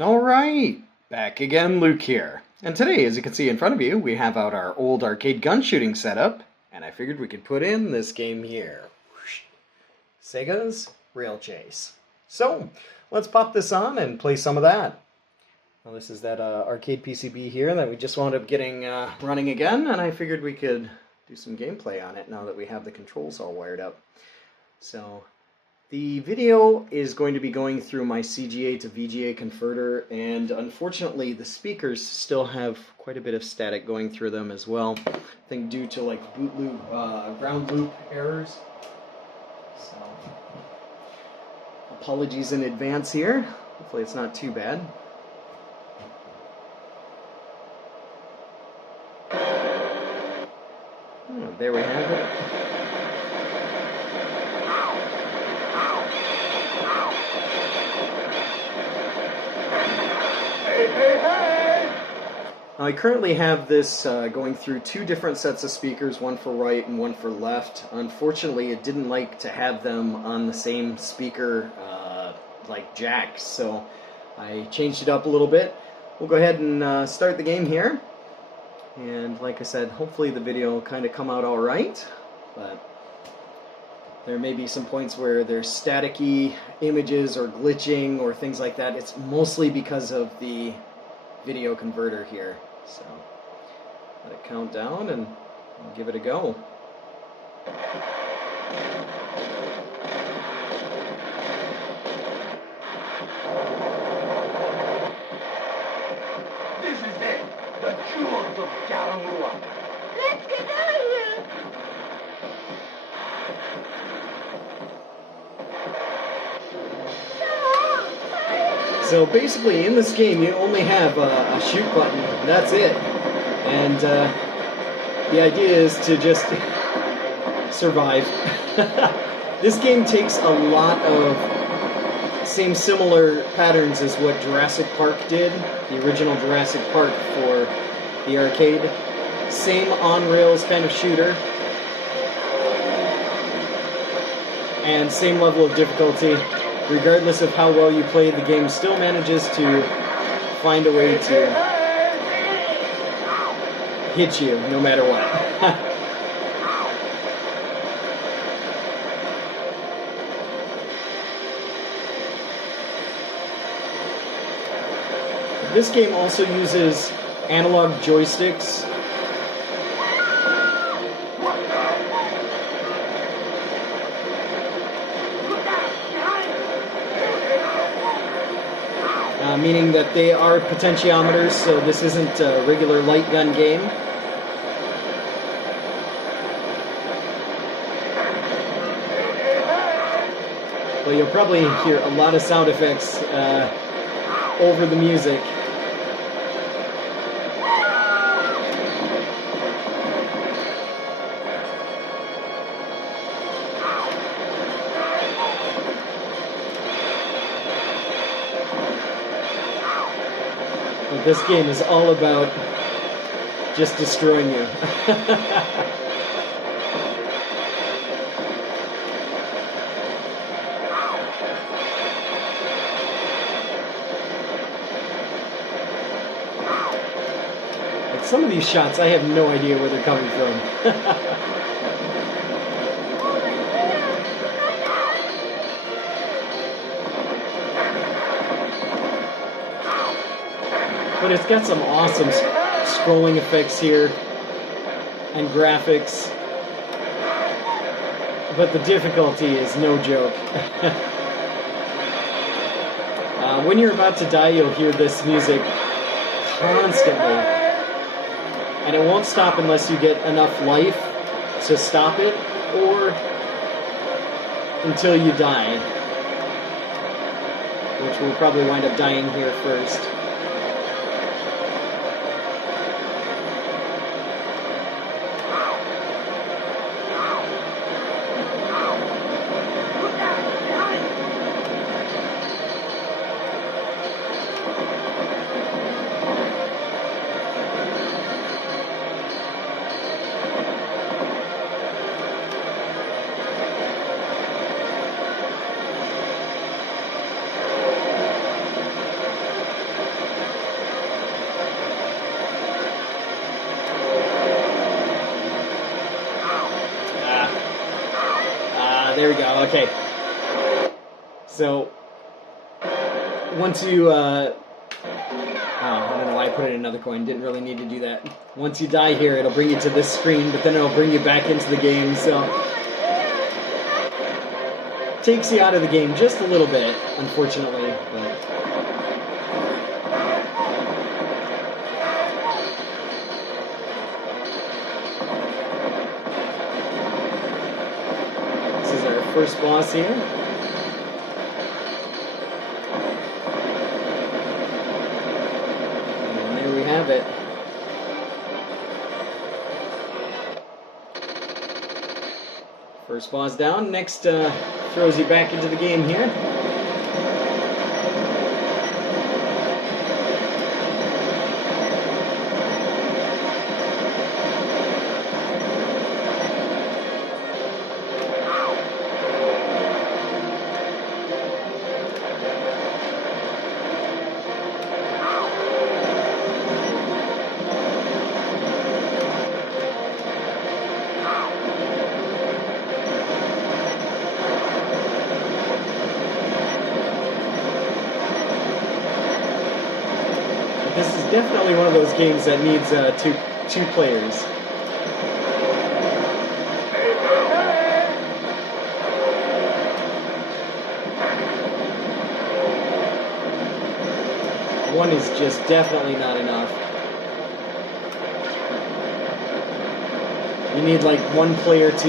Alright, back again, Luke here. And today, as you can see in front of you, we have out our old arcade gun shooting setup, and I figured we could put in this game here. Sega's Rail Chase. So, let's pop this on and play some of that. Well, this is that arcade PCB here that we just wound up getting running again, and I figured we could do some gameplay on it now that we have the controls all wired up. So, the video is going to be going through my CGA to VGA converter, and unfortunately the speakers still have quite a bit of static going through them as well. I think due to like boot loop, ground loop errors. So, apologies in advance here. Hopefully it's not too bad. Oh, there we have it. Now, I currently have this going through two different sets of speakers, one for right and one for left. Unfortunately, it didn't like to have them on the same speaker like jacks, so I changed it up a little bit. We'll go ahead and start the game here. And like I said, hopefully the video will kind of come out alright, but there may be some points where there's staticky images or glitching or things like that. It's mostly because of the video converter here. So let it count down and give it a go. This is it, the jewels of Galarua. Let's get out of here! So basically in this game you only have a shoot button, that's it. And the idea is to just survive. This game takes a lot of similar patterns as what Jurassic Park did, the original Jurassic Park for the arcade. Same on-rails kind of shooter. And same level of difficulty. Regardless of how well you play, the game still manages to find a way to hit you no matter what. This game also uses analog joysticks. Meaning that they are potentiometers, so this isn't a regular light gun game. Well, you'll probably hear a lot of sound effects over the music. But this game is all about just destroying you. Like some of these shots, I have no idea where they're coming from. But it's got some awesome scrolling effects here and graphics. But the difficulty is no joke. When you're about to die, you'll hear this music constantly. And it won't stop unless you get enough life to stop it, or until you die. Which we'll probably wind up dying here first. there we go. Okay. So, once you, I don't know why I put in another coin. Didn't really need to do that. Once you die here, it'll bring you to this screen, but then it'll bring you back into the game, so... Takes you out of the game just a little bit, unfortunately, but... This is our first boss here. And there we have it. First boss down. Next throws you back into the game here. This is definitely one of those games that needs two players. One is just definitely not enough. You need like one player to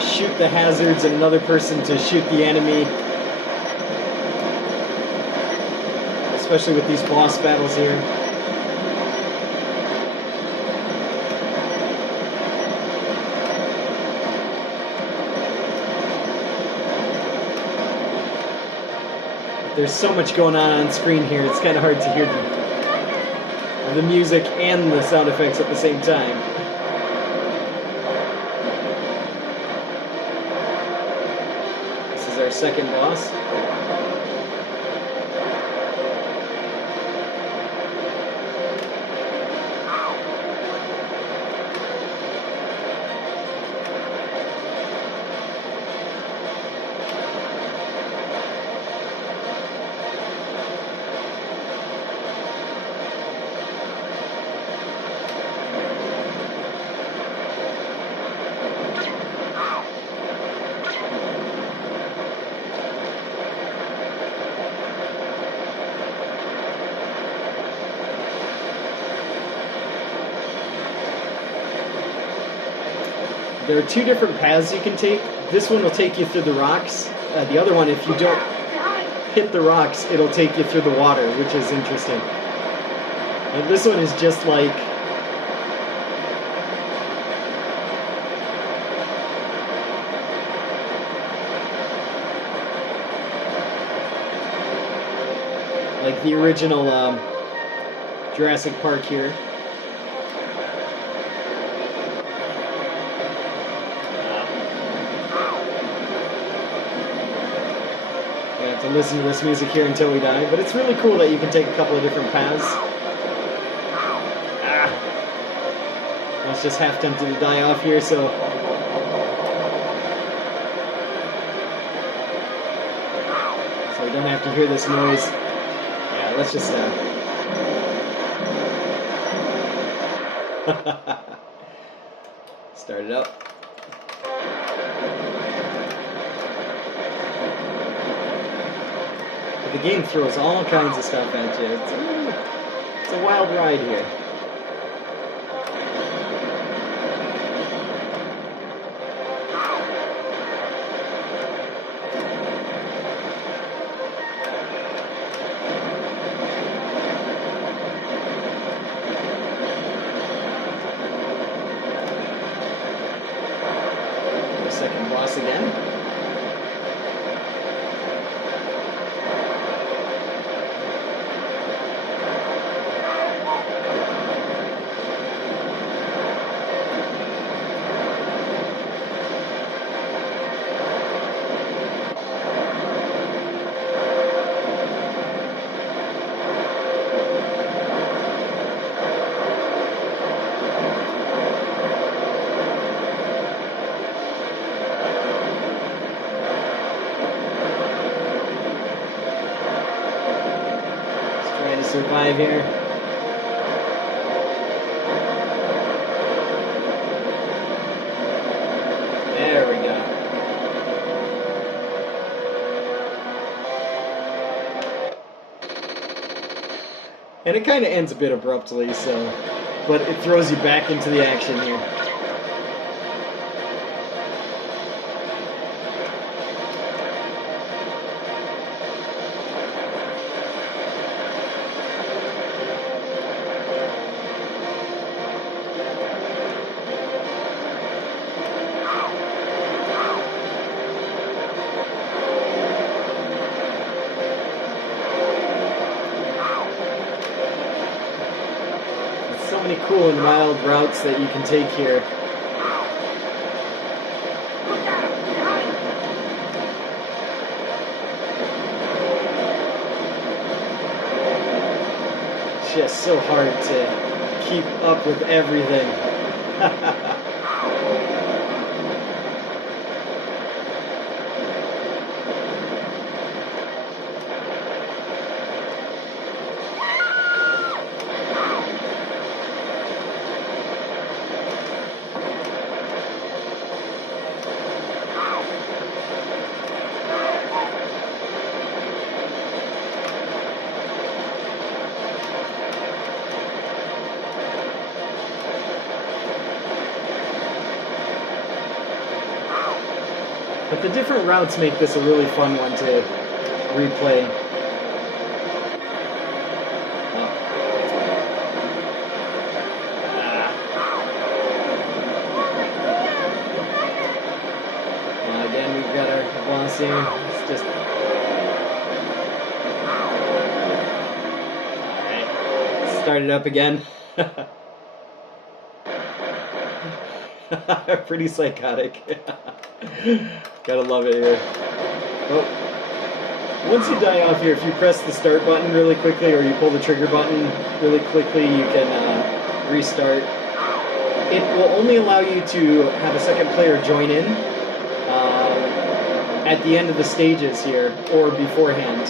shoot the hazards and another person to shoot the enemy. Especially with these boss battles here. There's so much going on screen here, it's kind of hard to hear the music and the sound effects at the same time. This is our second boss. There are two different paths you can take. This one will take you through the rocks. The other one, if you don't hit the rocks, it'll take you through the water, which is interesting. And this one is just like... like the original Jurassic Park here. To listen to this music here until we die, but it's really cool that you can take a couple of different paths. I was just half tempted to die off here, so... So we don't have to hear this noise. Yeah, let's just... start it up. The game throws all kinds of stuff at you. It's a wild ride here. The second boss again. survive here. There we go. And it kind of ends a bit abruptly, so, but it throws you back into the action here. So many cool and wild routes that you can take here. It's just so hard to keep up with everything. But the different routes make this a really fun one to replay. Again, we've got our boss here. It's just... Alright, start it up again. Pretty psychotic. Gotta love it here. Oh. Once you die off here, if you press the start button really quickly or you pull the trigger button really quickly, you can restart. It will only allow you to have a second player join in at the end of the stages here or beforehand.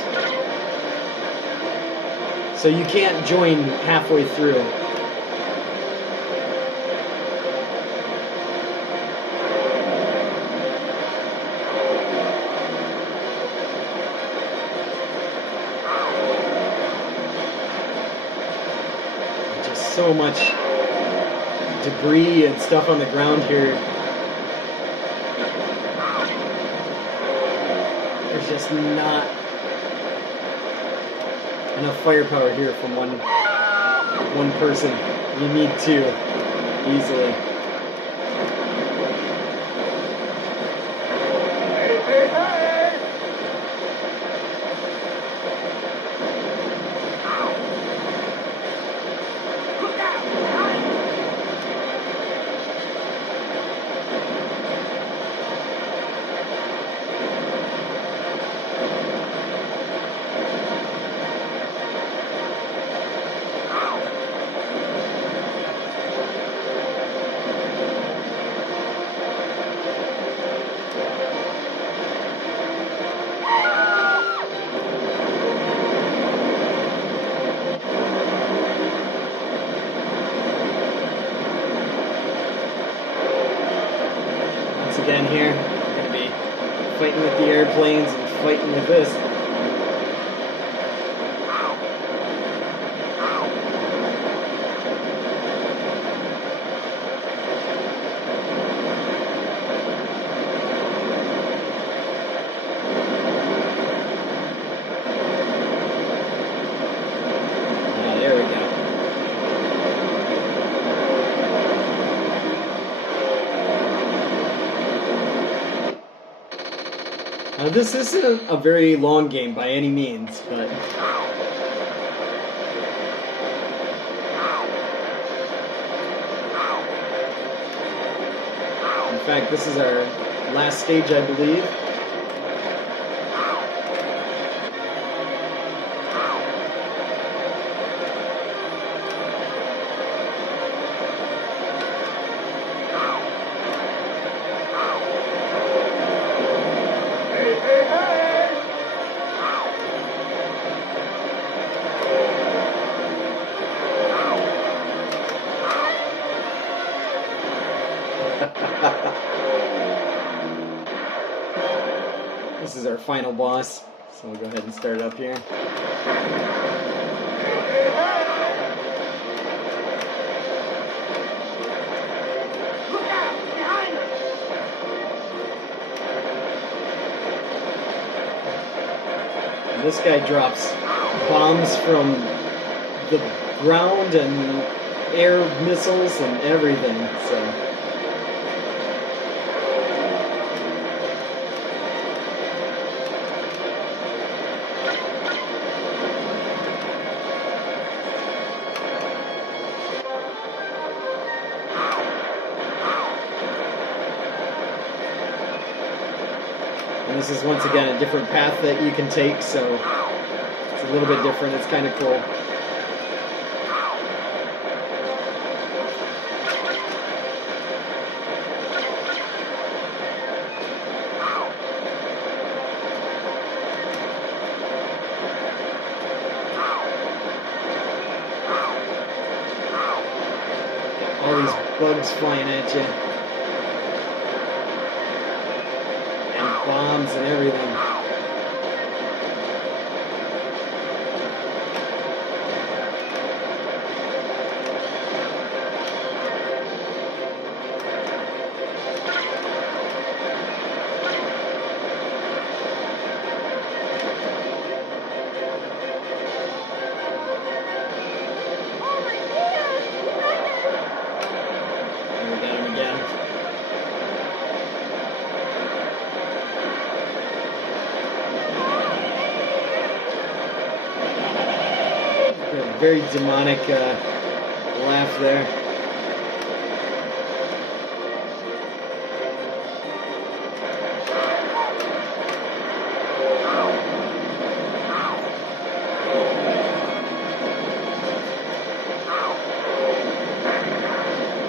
So you can't join halfway through. So much debris and stuff on the ground here. There's just not enough firepower here from one person. You need two easily. Again here, I'm going to be fighting with the airplanes and fighting with this. There we go. Now this isn't a very long game by any means, but in fact this is our last stage, I believe. our final boss. So we'll go ahead and start it up here. Look out! Behind us! And this guy drops bombs from the ground and air missiles and everything. So. And this is once again a different path that you can take, so it's a little bit different. It's kind of cool. All these bugs flying at you. And bombs and everything. Oh my dear! And we got him again. Got a very demonic laugh there.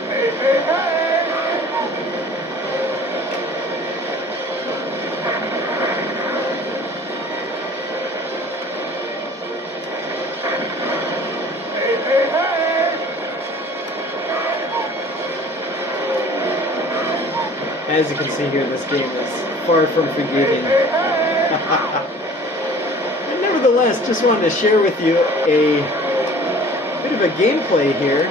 Hey, hey, hey! Hey, hey, hey! As you can see here, this game is far from forgiving. Hey, hey! And nevertheless, just wanted to share with you a bit of a gameplay here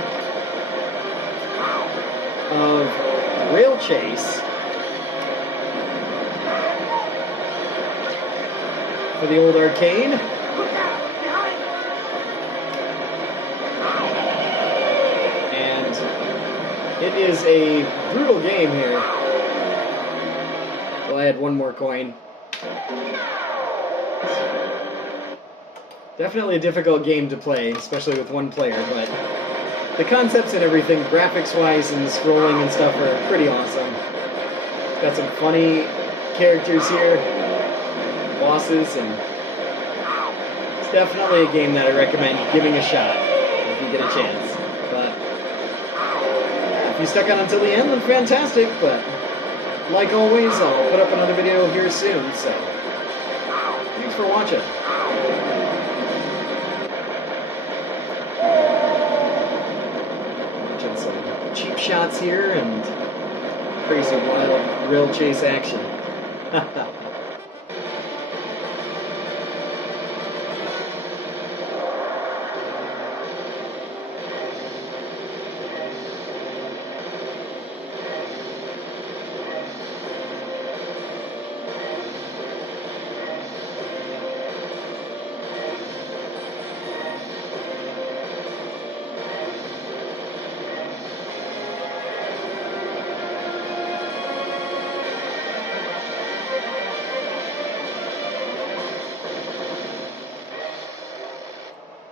of Rail Chase for the old arcade. Look out! Behind us! And it is a brutal game here. Well, I had one more coin. Definitely a difficult game to play, especially with one player, but the concepts and everything, graphics-wise and the scrolling and stuff, are pretty awesome. Got some funny characters here, bosses, and it's definitely a game that I recommend giving a shot if you get a chance. But if you stuck on until the end, then fantastic, but like always, I'll put up another video here soon, so thanks for watching. Watching some cheap shots here and crazy wild rail chase action.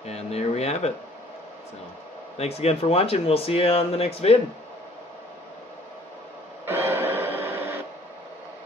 And there we have it. So, thanks again for watching. We'll see you on the next vid.